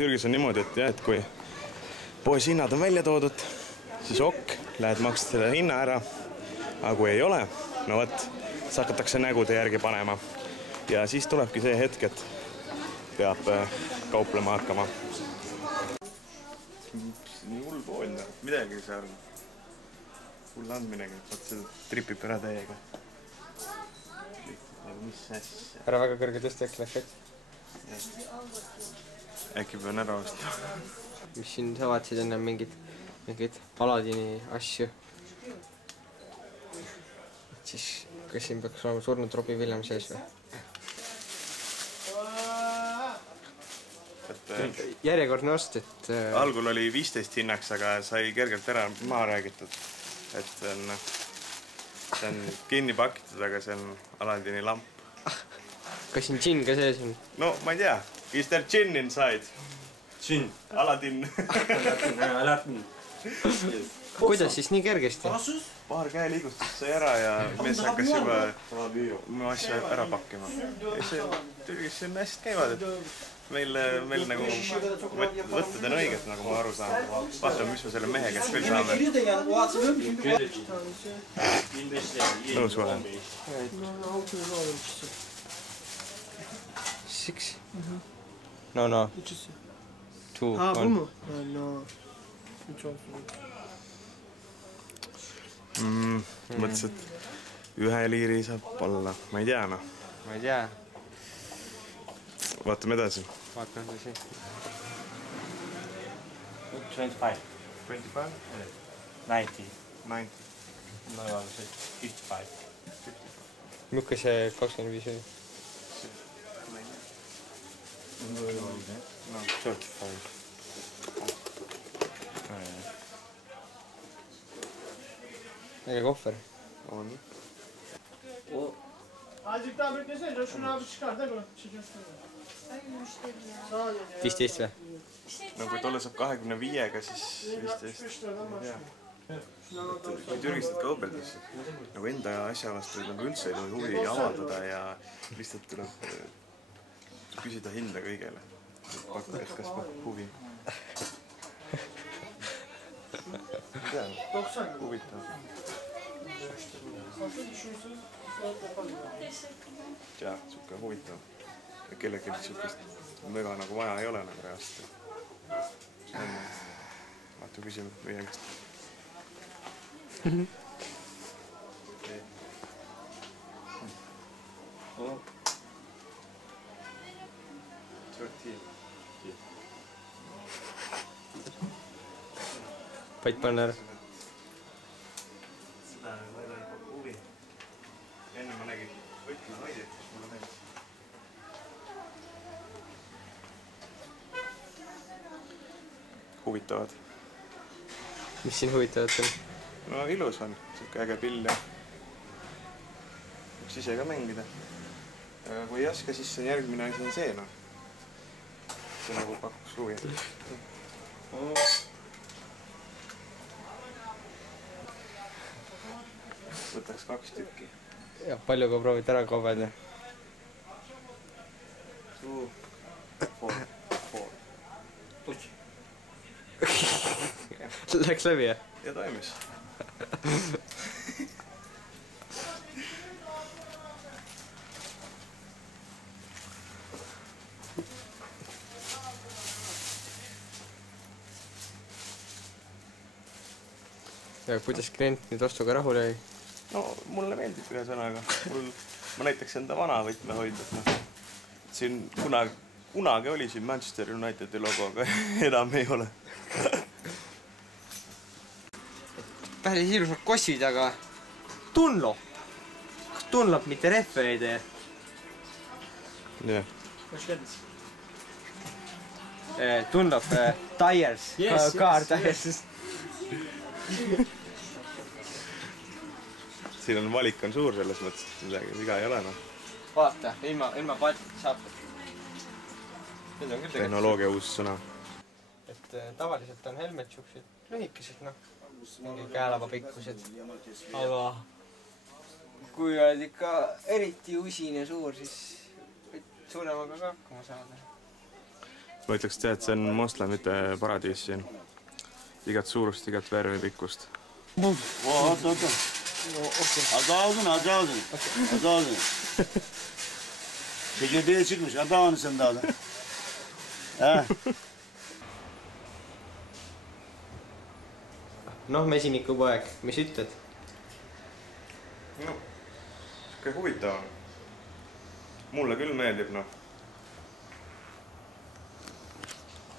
Türgis on niimoodi, et jah, et kui poes hinnad on välja toodud, siis ok, lähed maksad selle hinna ära, aga kui ei ole, no võt, siis hakatakse nägude järgi panema. Ja siis tulebki see hetk, et peab kauplema hakkama. Nii hull pool, midagi seal hull andminegi, et see tripib ära täiega. Mis asja? Ära väga kõrge tõsta, eks läks. Äkki pean ära ostma. Mis siin sa vaatasid enne mingid Aladini asju? Siis kas siin peaks olema surnud Robbie Williams sees või? Järjekordne ost, et... Algul oli 15 hinnaks, aga sai kergelt ära maha räägitud. Et see on kinni pakitud, aga see on Aladini lamp. Kas siin džinn ka sees on? No, ma ei tea. Is there džinn inside? Džinn? Aladin. Aladin. Kuidas siis nii kergesti? Paar käeliigustust sai ära ja mees hakkas juba mu asja ära pakkima. Türgis see on hästi käivad, et meil nagu võtted on õiged, nagu ma aru saan. Vaatame, mis me selle mehe käest veel saame. Nõus olen. Six? No. Two, one. Mõtles, et ühe liiri saab olla. Ma ei tea, noh. Ma ei tea. Vaatame edasi. Vaatame edasi. 25. 25? 90. 90. No, 55. Milline see 25 oli? No, 35. Äge kohver. On. Azıcık daha beklesene, şunu abi çıkar da bunu çekiyorsun. 15 või? No kui tolle saab 25-ga, siis 15. Kui Türgistad kaubeldes, nagu enda asja vastu nagu üldse ei tohi huvi avaldada ja lihtsalt tuleb küsida hinda kõigele. Et kas pakub huvi. Huvitav. Jaa, suke huvitav. Ja kellegi sukest väga nagu vaja ei ole nagu reaalselt. Vaatu küsime meie käest. Pait panna ära. Seda väga ei pakku huvi. Enne ma nägin võtma hoidjad, kus mulle meeldis. Huvitavad. Mis siin huvitavat on? No ilus on, siuke äge pill ja võiks ise ka mängida. Aga kui ei oska, siis järgmine asi on see, noh. See nagu pakuks huvi. Võtaks 2 tükki. Ja palju ka proovid ära kaubelda? 2, 4. Tutsi. Läks läbi, jah? Ja toimis. Ja kuidas klient nüüd ostuga rahul jäi? No, mulle meeldib ühe sõnaga. Ma näiteks enda vana võtme hoidnud. Siin kunagi oli siin Manchester Unitedi logo, aga enam ei ole. Päris ilusad kossid, aga Dunlop. Kas Dunlop mitte rehve ei tee? Jah. Dunlop tires. Car tires. Siin on valik on suur selles mõttes, et midagi viga ei ole, noh. Vaata, ilma paatita saab. Tehnoloogia uus sõna. Et tavaliselt on helmet siuksed lühikesed, noh. Mingi käelaba pikkused. Aga kui oled ikka eriti usin ja suur, siis võid suuremaga ka hakkama saada. ma ütleks, et see on moslemite paradiis siin. Igat suurust, igat värvi, pikkust. Oota. Adı aldın. Çekirdeğe çıkmış. Adı aldın sen de aldın. He? Noh, mesinikupoeg, mis ütled? No, siuke huvitav. Mulle küll meeldib, noh.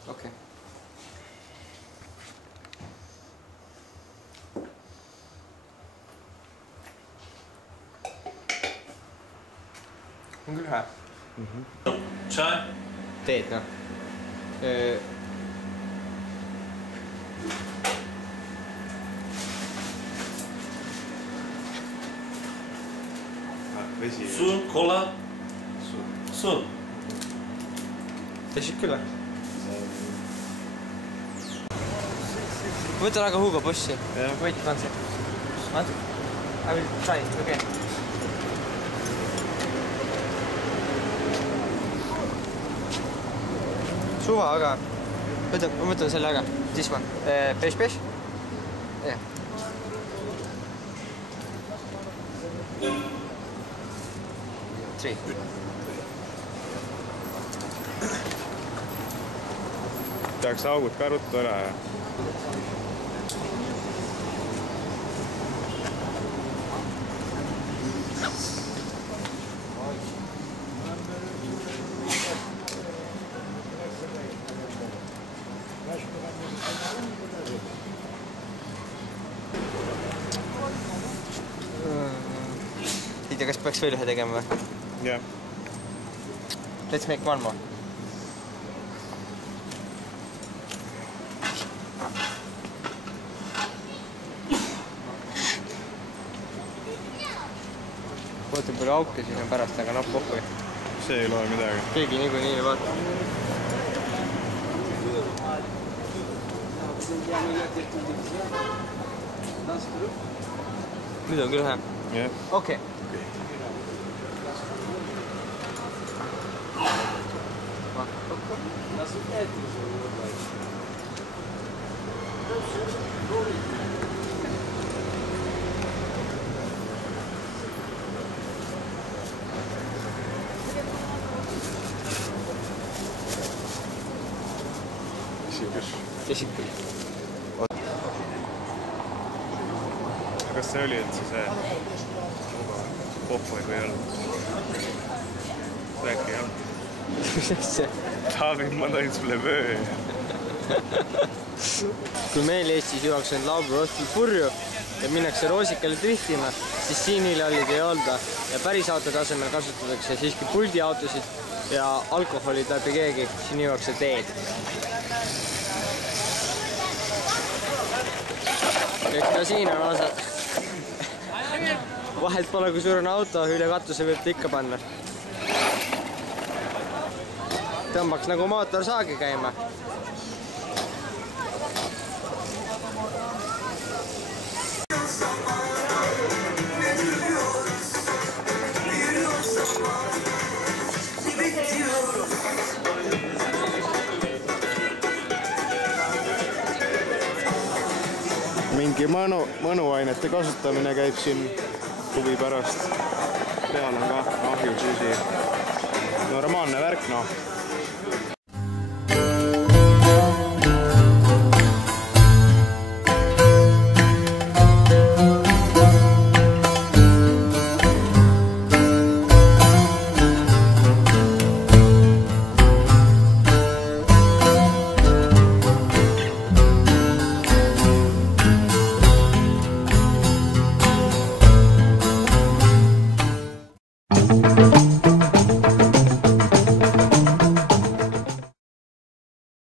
Okei. On küll hea. Çay. Teed, noh. Vesi. Su, kola. Su. Tõstsid küll, võtan aga Hugo bussi. Wait, one second. What? I will try it, okay. Suva, aga ma võtan selle aga. This one. Peš? Jah. Three. Tahaks augud ka ruttu ära ja... Ei tea, kas peaks veel ühe tegema või? Jah. Let's make one more. Võtab palju auke siis on pärast, aga noh, pohhui. See ei loe midagi. Keegi niikuinii ei vaata. Nüüd on küll hea. Jah. Okei. Esikus. Kas see oli üldse see pohhui või ei olnud? Äkki ei olnud. Mis see? Taavi, ma tohin sulle vöö. Kui meil Eestis juuakse nüüd laupäeva õhtul purju ja minnakse roosikale driftima, siis siin ilallid ei olda ja päris auto tasemel kasutatakse siiski puldiautosid ja alkoholid läbi keegi, siin juuakse teed. Eks ka siin on osad. Vahelt pole, kui suur on auto, üle katuse võib ta ikka panna. Tõmbaks nagu mootorsaagi käima. Mingi mõnuainete kasutamine käib siin huvi pärast. Peal on ka ahju süsi. Normaalne värk, noh.